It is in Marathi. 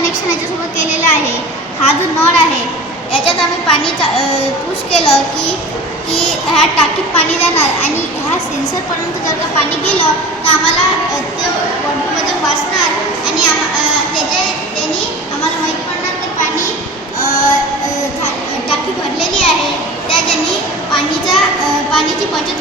कनेक्शन याच्यासोबत केलेलं आहे. हा जो नळ आहे याच्यात आम्ही पाणी पुश केलं की ह्या टाकीत पाणी जाणार आणि ह्या सेन्सरपर्यंत जर का पाणी गेलं तर आम्हाला ते वॉटर वजन वाचणार आणि त्यांनी आम्हाला माहीत पडणार की टाकी भरलेली आहे. त्याच्याने पाण्याची बचत